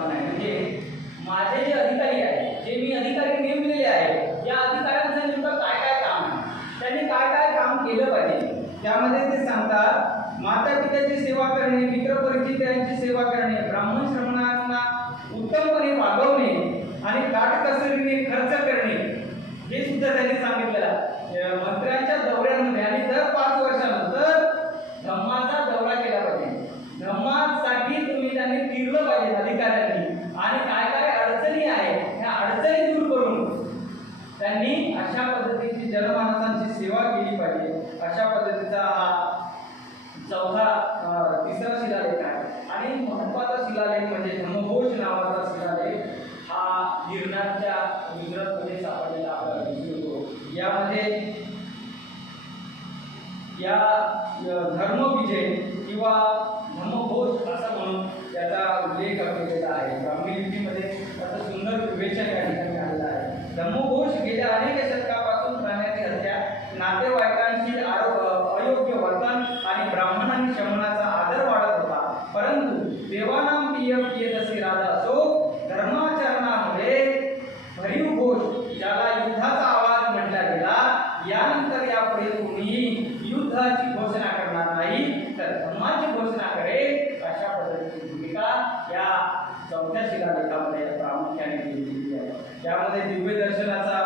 सन्मान आहे. म्हणजे माझे जे अधिकारी आहेत, जे मी अधिकारी नेमलेले आहेत, या अधिकाऱ्यांचं नेमकं काय काय काम आहे, त्यांनी काय काय काम केलं पाहिजे. त्यामध्ये ते सांगतात माता पित्याची सेवा करणे, मित्र परिचितांची सेवा करणे, ब्राह्मण श्रमणांना उत्तमपणे वागवणे आणि काटकसरीने खर्च करणे, हे सुद्धा त्यांनी सांगितलेलं आहे. मंत्र्यांच्या दौऱ्यांमध्ये आणि दर 5 वर्षानंतर धम्माचा दौरा केला पाहिजे. धम्मासाठी तुम्ही त्यांनी फिरलं पाहिजे अधिकाऱ्यांनी, आणि काय काय अडचणी आहेत ह्या अडचणी दूर करून त्यांनी अशा पद्धतीची जनमानसांची सेवा केली पाहिजे. अशा पद्धतीचा हा तिसरा शिलालेख आहे. आणि महत्त्वाचा शिलालेख म्हणजे धम्मघोष नावाचा शिलालेख हा गिरनारच्या गुजरातमध्ये सापडलेला आपल्याला दिसतो. यामध्ये या धर्मविजय किंवा धम्मघोष असं म्हणून याचा उल्लेख केलेला आहे. ब्राह्मी लिपीमध्ये असं सुंदर विवेचन या ठिकाणी आलेलं आहे. धम्मघोष गेल्या अनेक शतकापासून प्राण्याची हत्या, नातेवाईकांची अयोग्य वर्तन आणि ब्राह्मण आणि शमनाचा आदर वाढत होता. परंतु देवानाम प्रिय प्रियदसी राजा असो, धर्माचरणामुळे भरीव घोष, ज्याला युद्धाचा आवाज म्हटला गेला, यानंतर यापुढे कोणीही युद्धाची घोषणा करणार नाही तर धर्माची घोषणा करेल, अशा पद्धतीची भूमिका या चौथ्या शिलालेखामध्ये प्रामुख्याने केलेली आहे. यामध्ये दिव्य दर्शनाचा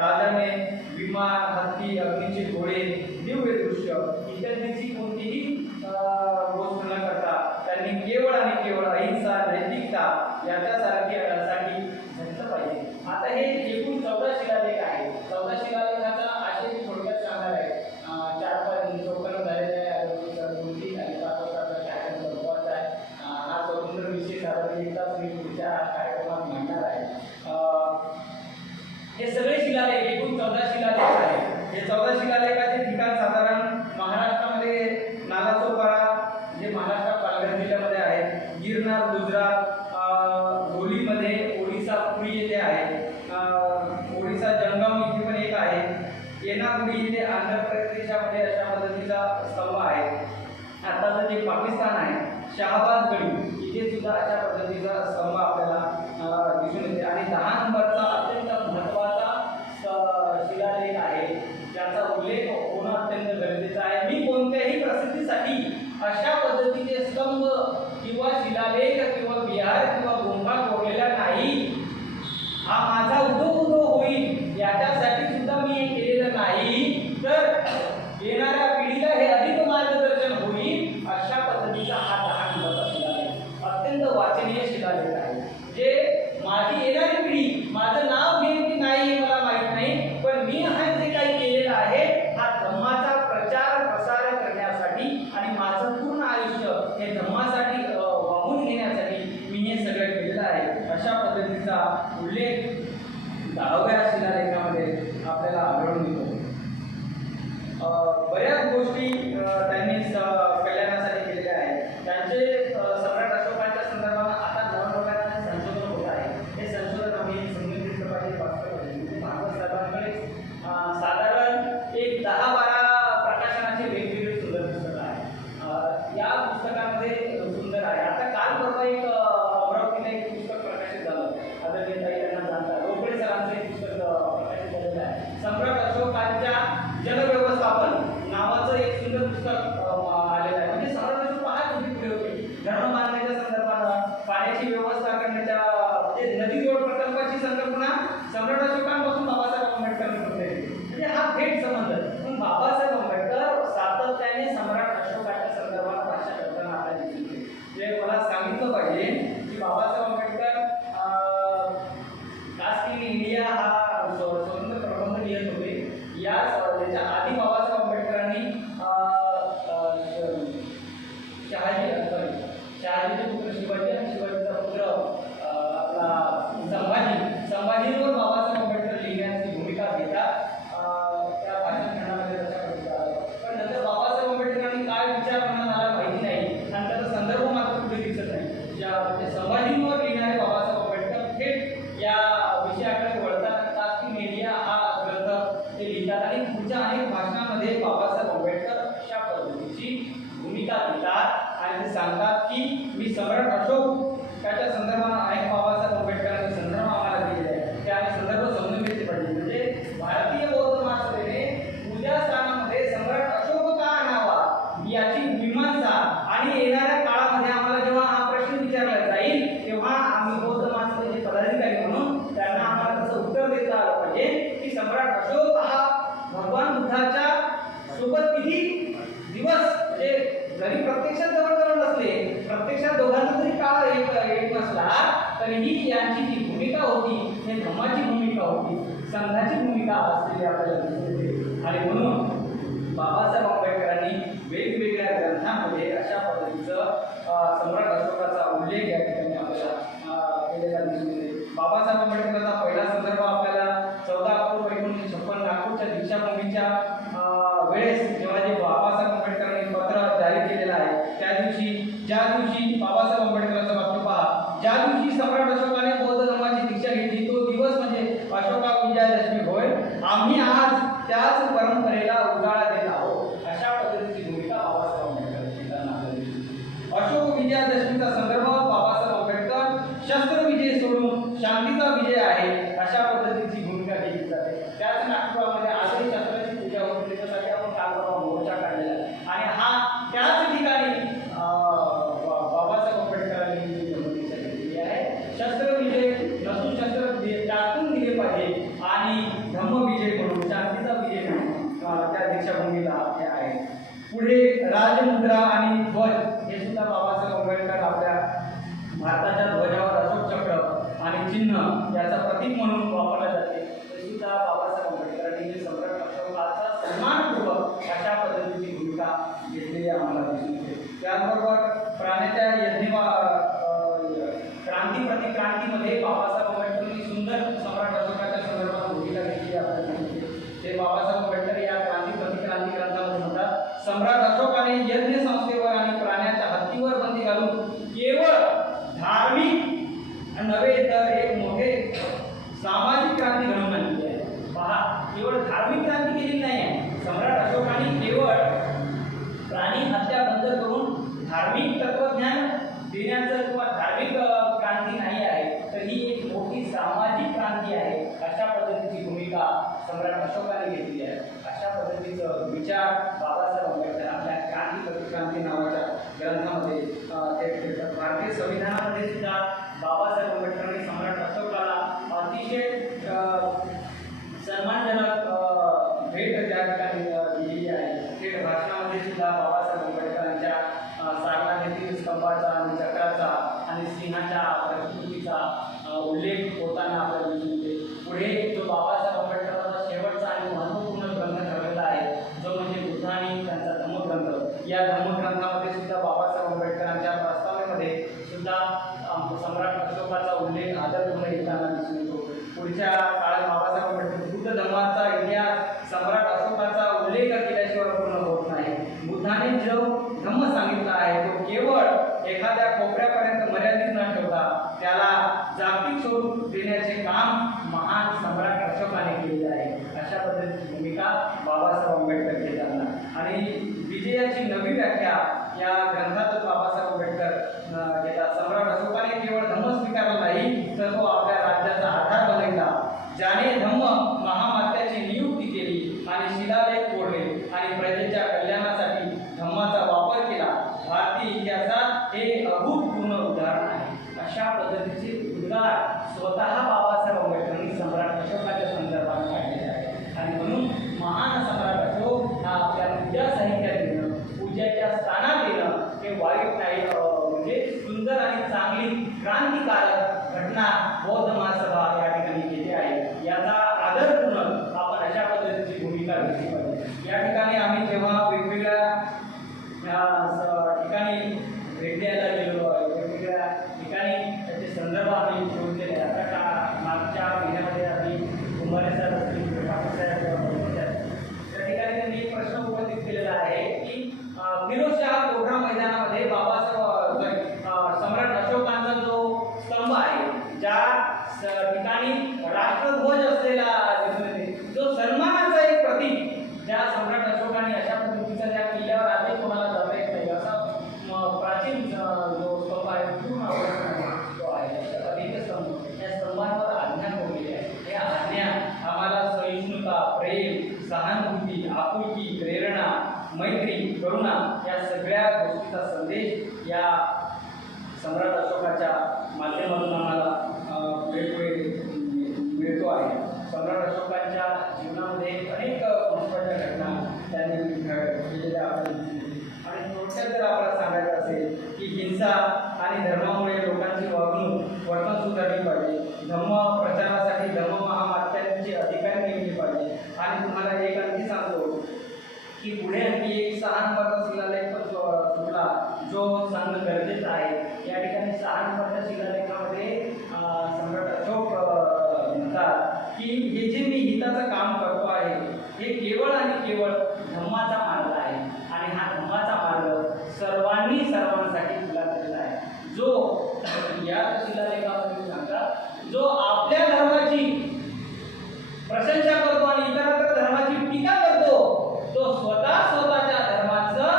राजाने विमान, हत्ती, अग्नीचे घोडे, दिव्य दृश्य इत्यादीची कोणतीही गोष्ट न करता त्यांनी केवळ आणि केवळ अहिंसा, नैतिकता याच्यासाठी झटलं पाहिजे. आता हे एकूण 14 शिलालेख आहे. 14 शिलालेखाचा असे थोडक्यात सांगणार आहे. 4-5 चौकन झालेले आहे. गोष्टी आणि 5 वर्षाचा कार्यक्रम महत्त्वाचा आहे. हा स्वतंत्र विषय सार्वजनिकताच मी पुढच्या कार्यक्रमात मांडणार आहे. हे सगळे शिलालेख एकूण 14 शिलालेख आहेत. हे 14 शिलालेखाचे ठिकाण साधारण महाराष्ट्रामध्ये नालासोपारा जे महाराष्ट्रात पालघर जिल्ह्यामध्ये आहे, गिरनार गुजरात, होलीमध्ये ओडिसा पुरी येथे आहे, ओडिसा जळगाव इथे पण एक आहे, येनागुडी इथे आंध्र प्रदेशामध्ये अशा पद्धतीचा स्तंभ आहे. आताचं जे पाकिस्तान आहे शहाबाज गडी इथे सुद्धा अशा पद्धतीचा स्तंभ आपल्याला दिसून येते. आणि 10 नंबरचा अत्यंत महत्त्वाचा शिलालेख आहे ज्याचा उल्लेख होणं अत्यंत गरजेचं आहे. मी कोणत्याही प्रसिद्धीसाठी अशा पद्धतीचे स्तंभ किंवा शिलालेख किंवा विहार किंवा गुंफा कोरलेला नाही. हा माझा उदो होईल याच्यासाठी सुद्धा मी हे केलेलं नाही, तर येणाऱ्या पिढीला हे अधिक मार्गदर्शन होईल अशा पद्धतीचा हा 10 नंबरचा शिलालेख अत्यंत वाचनीय शिलालेख आहे. जे माझी येणारी पिढी माझं नाव घेईल की नाही मला माहीत नाही, पण मी हा जे काही केलेलं आहे हा धम्माचा प्रचार प्रसार करण्यासाठी आणि माझं पूर्ण आयुष्य हे धम्मासाठी वाहून घेण्यासाठी मी हे सगळं केलेलं आहे. अशा पद्धतीचा उल्लेख 10व्या शिलालेखामध्ये आपल्याला आढळून येतो. बऱ्याच गोष्टी त्यांनी कल्याणासाठी केलेल्या आहेत. त्यांचे सम्राट अशोकांच्या संदर्भात आता नवनव्याने संशोधन होत आहे. हे संशोधन आम्ही संबंधित प्रकारे भागवत साहेबांकडे साधारण एक 10-12 प्रकाशनाचे वेगवेगळे सुंदर पुस्तक आहे. या पुस्तकामध्ये सुंदर आहे. आता काल परवा एक अमरावतीला एक पुस्तक प्रकाशित झालं, आता जे काही त्यांना जाणतात रोकडे सरांचं एक पुस्तक प्रकाशित झालेलं आहे. सम्राट अशोकांच्या जनव्यवस्थापन नावाचं एक सुंदर पुस्तक आलेलं आहे. म्हणजे सम्राट अशोक पहा किती पुढे होते धर्म बांधण्याच्या संदर्भात, पाण्याची व्यवस्था करण्याच्या, म्हणजे नदी जोड प्रकल्पाची संकल्पना सम्राट अशोकांपासून बाबासाहेब आंबेडकरांनी बनवली. म्हणजे हा थेट संबंध. पण बाबासाहेब आंबेडकर सातत्याने सम्राट अशोकाच्या संदर्भात भाषा करताना आपल्याला दिसते. जे मला सांगितलं पाहिजे की Babasaheb Ambedkar caste in India हा स्वतंत्र प्रबंध लिहित होते. त्याच्या आधी बाबासाहेब आंबेडकरांनी शहाजीचे पुत्र शिवाजी आणि शिवाजीचा पुत्र आपला संभाजीवर बाबासाहेब आंबेडकर लिहिण्याची भूमिका घेतात. त्या भाषणखंडामध्ये तशा पद्धतीचा पण नंतर बाबासाहेब आंबेडकरांनी काय विचार करण्यात आला माहिती नाही आणि त्याचा संदर्भ मात्र कुठे दिसत नाही. म्हणजे संभाजीवर लिहिणारे बाबासाहेब आंबेडकर थेट या विषयाकडे वळतात. कास्ट इन इंडिया हा ग्रंथ ते लिहितात आणि पुढच्या अनेक भाषणामध्ये बाबासाहेब आंबेडकर अशा पद्धतीची भूमिका घेतात आणि ते सांगतात की मी सम्राट अशोक त्याच्या संदर्भात अनेक तरीही यांची जी भूमिका होती हे धर्माची भूमिका होती, संघाची भूमिका असलेली आपल्याला दिसून येते. आणि म्हणून बाबासाहेब आंबेडकरांनी वेगवेगळ्या ग्रंथांमध्ये अशा पद्धतीचं सम्राट अशोकाचा उल्लेख या ठिकाणी आपल्याला केलेला दिसून येते. बाबासाहेब आंबेडकरांचा पहिला संदर्भ आपल्याला 14 ऑक्टोबर 1956 नागपूरच्या दीक्षाभूमीच्या वेळेस जेव्हा जे बाबासाहेब आंबेडकरांनी पत्र जारी केलेलं आहे त्या दिवशी, ज्या दिवशी बाबासाहेब आंबेडकरांचं वाक्य पहा, ज्या दिवशी सम्राट अशोकाने बौद्ध धर्माची दीक्षा घेतली तो दिवस म्हणजे अशोका विजयादशमी होय. आम्ही आज त्याच परंपरेला उजाळा देत आहोत. अशा पद्धतीची भूमिका बाबासाहेब आंबेडकरांची करणार. अशोक विजयादशमीचा संदर्भ बाबासाहेब आंबेडकर शस्त्र विजय सोडून शांतीचा विजय आहे अशा पद्धतीची भूमिका घेतली जाते. त्याच नागपुरामध्ये आजही शस्त्राची पूजा होते, त्याच्यासाठी आपण काल परवा मोर्चा काढलेला आहे. आणि हा त्याच ठिकाणी बाबासाहेब आंबेडकरांनी दीक्षा घेतलेली आहे. शस्त्र विजय नसून शस्त्र टाकून दिले पाहिजे आणि धम्मविजय म्हणून, शांतीचा विजय म्हणून त्या दीक्षाभूमीला हे आहे. पुढे राजमुद्रा आणि ध्वज हे सुद्धा बाबासाहेब आंबेडकर आपल्या भारताच्या ध्वजावर अशोक चक्र आणि चिन्ह याचा प्रतीक म्हणून वापरले जाते. ते सुद्धा बाबासाहेब आंबेडकरांनी सम्राट अशोकाचा सन्मानपूर्वक अशा पद्धतीची भूमिका घेतलेली आम्हाला दिसून येते. त्याचबरोबर प्राण्याच्या क्रांती प्रतिक्रांतीमध्ये बाबासाहेब आंबेडकरांनी सुंदर सम्राट अशोकाच्या संदर्भात भूमिका घेतली आपल्याला दिसून येते. ते बाबासाहेब आंबेडकर या क्रांती प्रतिक्रांती ग्रंथामध्ये म्हणतात, सम्राट अशोकाने यज्ञ संस्थेवर आणि प्राण्याच्या हत्तीवर बंदी घालून केवळ धार्मिक नव्हे तर एक मोठे सामाजिक क्रांती घडवून आणली आहे. पहा, केवळ धार्मिक क्रांती केली नाही. सम्राट अशोकाने केवळ प्राणी हत्या बंद करून धार्मिक तत्वज्ञान देण्याचं किंवा धार्मिक क्रांती नाही आहे, तर ही एक मोठी सामाजिक क्रांती आहे. अशा पद्धतीची भूमिका सम्राट अशोकाने घेतली आहे. अशा पद्धतीचं विचार बाबासाहेब आंबेडकर आपल्या क्रांती प्रतिक्रांती नावाच्या ग्रंथामध्ये ते ठेवतात. भारतीय संविधानामध्ये सुद्धा बाबासाहेब आंबेडकरांनी सम्राट अशोकाला अतिशय सन्मानजनक भेट त्या ठिकाणी दिलेली आहे. थेट भाषणामध्ये सुद्धा बाबासाहेब आंबेडकरांच्या सारणातील स्तंभाचा आणि चक्राचा आणि सिंहाच्या प्रतिकृतीचा उल्लेख होताना आपल्याला दिसून येते. पुढे जो बाबासाहेब आंबेडकरांचा शेवटचा आणि महत्त्वपूर्ण ग्रंथ ठरलेला आहे जो म्हणजे बुद्ध आणि त्यांचा धम्मग्रंथ. या धम्मग्रंथामध्ये सुद्धा बाबासाहेब आंबेडकरांच्या प्रस्तावनेमध्ये सुद्धा सम्राट अशोकाचा उल्लेख आदरपूर्ण येताना दिसून येतो. पुढच्या काळात बाबासाहेब आंबेडकर बुद्ध धर्माचा इतिहास सम्राट अशोकाचा उल्लेख केल्याशिवाय पूर्ण होत नाही. बुद्धाने जो धम्म सांगितला आहे तो केवळ एखाद्या कोपऱ्यापर्यंत मर्यादित न ठेवता त्याला जागतिक स्वरूप देण्याचे काम महान सम्राट अशोकाने केले आहे. अशा पद्धतीची भूमिका बाबासाहेब आंबेडकर घेतात. आणि विजयाची नवी व्याख्या या ग्रंथातच बाबासाहेब आंबेडकर घेतात. सम्राट अशोकाने केवळ धम्म स्वीकारला नाही तर तो आपल्या राज्याचा आधार बनविला. ज्याने धम्म महामात्याची नियुक्ती केली आणि शिलालेख तोडले आणि प्रजेच्या कल्याणासाठी धम्माचा वापर केला. भारतीय इतिहासात हे अभूतपूर्व उदाहरण आहे. अशा पद्धतीचे उद्गार स्वतः बाबासाहेब आंबेडकरांनी सम्राट अशोकाच्या संदर्भात काढलेले आहे. आणि म्हणून महान सम्राट अशोक हा आपल्या पूजा साहित्यात येणं, पूजेच्या स्थानात येणं हे वाईट नाही, म्हणजे सुंदर आणि चांगली क्रांतिकारक घटना बौद्ध महासभा या ठिकाणी केली आहे. याचा आदरपूर्ण आपण अशा पद्धतीची भूमिका घेतली पाहिजे. या ठिकाणी आम्ही जेव्हा वेगवेगळ्या ठिकाणी भेट द्यायला गेलो, वेगवेगळ्या ठिकाणी त्याचे संदर्भ आम्ही शोधलेले आहे. आता मागच्या महिन्यामध्ये आम्ही कुंभारे सर असतील, त्या ठिकाणी त्यांनी एक प्रश्न उपस्थित केलेला आहे की फिरोजशाह कोठा मैदानामध्ये सम्राट अशोकांचा जो स्तंभ आहे, ज्या ठिकाणी राष्ट्रध्वज असलेला दिसून येते, जो सन्मानाचा एक प्रतीक, ज्या सम्राट अशोकाने अशा पद्धतीचा त्या किल्ल्यावर आजही कोणाला जाता येत नाही असा प्राचीन जो स्तंभ आहे पूर्ण तो आहे स्तंभ. त्या स्तंभावर आज्ञा कोरलेली आहे. या आज्ञा आम्हाला सहिष्णुता, प्रेम, सहानुभूती, आपुलकी, प्रेरणा, मैत्री, करुणा या सगळ्या गोष्टीचा संदेश या सम्राट अशोकाच्या माध्यमातून आम्हाला मिळतो आहे. सम्राट अशोकांच्या जीवनामध्ये अनेक महत्त्वाच्या घटना त्यांनी केलेल्या आपल्याला. आणि थोडक्यात जर आपल्याला सांगायचं असेल की हिंसा आणि धर्मामुळे लोकांची वागणूक वर्तन सुद्धा की पुढे आणखी एक 6 नंबरचा शिलालेख सुटला जो सांगणं गरजेचं आहे. या ठिकाणी 6 नंबरच्या शिलालेखामध्ये सम्राट अशोक म्हणतात की हे जे मी हिताचं काम करतो आहे हे केवळ आणि केवळ धम्माचा मार्ग आहे आणि हा धम्माचा मार्ग सर्वांनी सर्वांसाठी खुला केलेला आहे. जो या शिलालेखामध्ये सांगतात जो आपल्या धर्माची प्रशंसा करतो आणि इतर धर्माची टीका करतो तो स्वतःच्या धर्माचं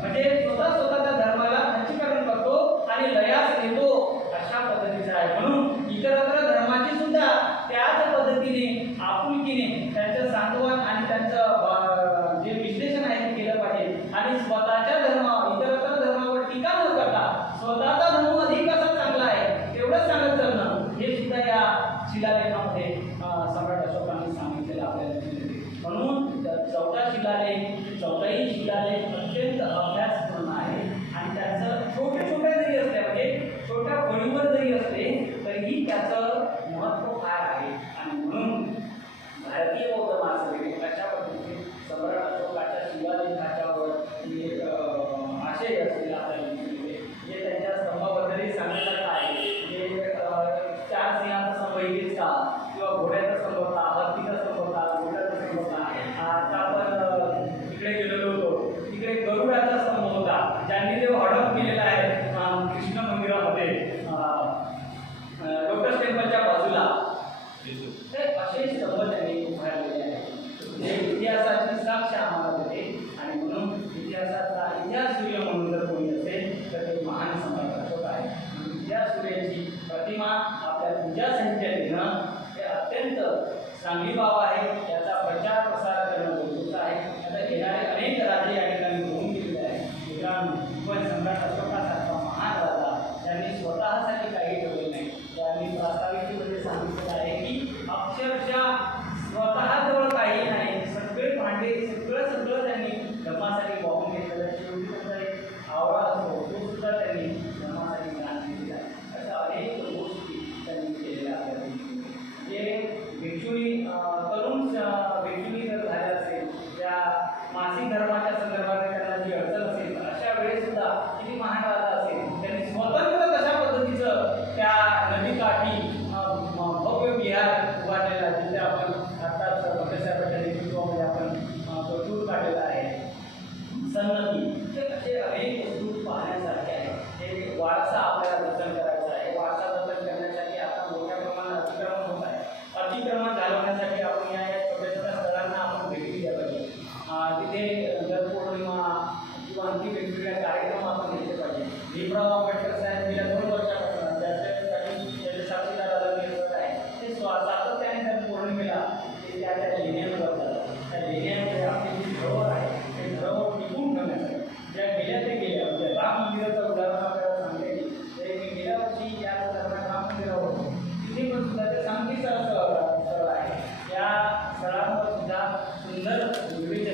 म्हणजे स्वतःच्या धर्माला खच्चीकरण करतो आणि लयास येतो अशा पद्धतीचा आहे. म्हणून इतरत्र धर्माची सुद्धा त्याच पद्धतीने आपुलकीने त्यांचं सांत्वन आणि त्यांचं जे विश्लेषण आहे ते केलं पाहिजे आणि स्वतःच्या इतरत्र धर्मावर टीका न करता स्वतःचा धर्म अधिक कसा चांगला आहे तेवढंच सांगत चालणं हे सुद्धा या शिलालेखामध्ये सम्राट अशोकांनी सांगितलेलं आपल्याला दिसते. म्हणून चौदाही शिलालेख अत्यंत अभ्यासपूर्ण आहे आणि त्याचं छोटे जरी असले म्हणजे छोट्या खोलीवर जरी असले तरीही त्याचं महत्त्व काय आहे आणि म्हणून भारतीय बौद्ध महासभेने अशा पद्धतीने सम्राट अशोकाच्या शिलालेखाच्यावर जे आशय असलेला आपल्याला दिसते जे त्यांच्या स्तंभाबद्दलही सांगण्यात आहे जे 4 सिंहाचा स्तंभ इथेच का किंवा घोड्याचा स्तंभ होता हत्तीचा स्तंभ होता घोड्याचा स्तंभ होता. आता आपण तिकडे गेलेलो होतो तिकडे गरुडाचा स्तंभ होता ज्यांनी ते हडप केलेला आहे कृष्ण मंदिरामध्ये लोटस टेम्पलच्या बाजूला ते असे स्तंभ त्यांनी उभारलेले आहेत जे इतिहासाची साक्ष आम्हाला देते आणि म्हणून इतिहास सूर्य म्हणून जर कोणी असेल तर ते महान सम्राट अशोक आहे. इतिहास सूर्याची प्रतिमा आपल्या पूजा संख्येत देणं हे अत्यंत चांगली बाब आहे. त्याचा प्रचार प्रसार करणं गरजेचं आहे. आता येणारे अनेक राजे या ठिकाणी होऊन गेलेले आहेत मित्रांनो पण सम्राट अशोकासारखा महान राजा त्यांनी स्वतःसाठी काही ठेवले नाही. त्यांनी प्रास्ताविकेमध्ये सांगितलेलं आहे की अक्षरशः स्वतःजवळ काही नाही सगळे भांडे सगळं त्यांनी धर्मासाठी वाहून घेतलेलं शेवटी त्यांचा एक आवडा असतो तो सुद्धा त्यांनी धर्मासाठी दान केलेला आहे. अशा अनेक गोष्टी त्यांनी केलेल्या आपल्याला जे भिक्षुणी तरुण भिक्षुणी जर झाल्या असेल त्या मासिक धर्माच्या संदर्भात त्यांना जी अडचण असेल अशा वेळेस सुद्धा किती महान राजा असेल त्यांनी स्वतंत्र कशा पद्धतीचं त्या नदीकाठी भव्य विहार उभारलेला जिथे आपण आत्ताच भट्टसाहेबांच्या नेतृत्वामध्ये आपण तो टूर काढलेला आहे सन्नती ते असे अनेक वस्तू पाहण्यासारखे आहे. हे वारसा आपल्याला जतन करायचा आहे. वारसा जतन करण्यासाठी आता मोठ्या प्रमाणात अतिक्रमण होत आहे. अतिक्रमण घालवण्यासाठी आपण या छोट्या स्थळांना आपण भेटी दिल्या पाहिजे. तिथे दर पौर्णिमा किंवा आणखी वेगवेगळे कार्यक्रम आपण घेतले पाहिजे. भीमराव आंबेडकर साहेब गेल्या 2 वर्षापासून त्याचे साक्षीदार आहे ते सातत्याने त्या पौर्णिमेला ते त्या लेण्यांवर जातात. त्या लेण्यांमध्ये आपली जी धरोहर आहे ते धरोहर टिकून ठेवण्यासाठी ज्या गेल्या ते गेल्या म्हणजे राम मंदिराचं उदाहरण आपल्याला सांगते ते मी गेल्या वर्षी या दरम्यान राम मंदिरावर होतो तिथे पण सुद्धा ते सांगलीचं स्थळ आहे. त्या स्थळांवर सुद्धा सुंदर विविध